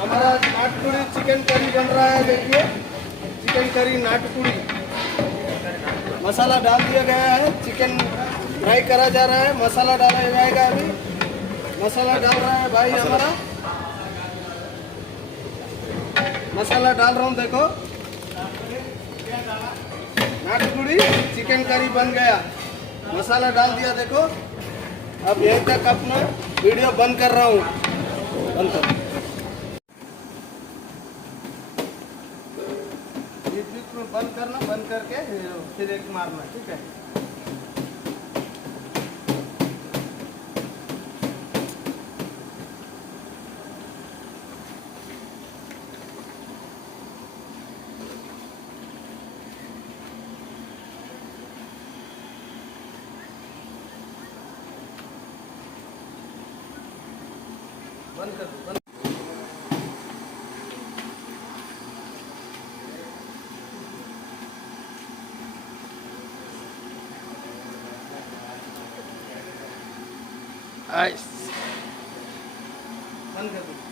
हमारा नाटकुड़ी chicken curry बन रहा है। देखिए चिकन करी नाटकुड़ी मसाला डाल दिया गया है। चिकन फ्राई करा जा रहा है। मसाला डाला जाएगा अभी। मसाला डाल रहा है भाई हमारा। मसाला डाल रहा हूँ। देखो नाटकुड़ी चिकन करी बन गया। मसाला डाल दिया। देखो अब यहीं तक अपना वीडियो बंद कर रहा हूँ। बंद कर। बीच में बंद करना। बंद करके फिर एक मारना। ठीक है। बंद कर दो। बंद। बंद कर दो।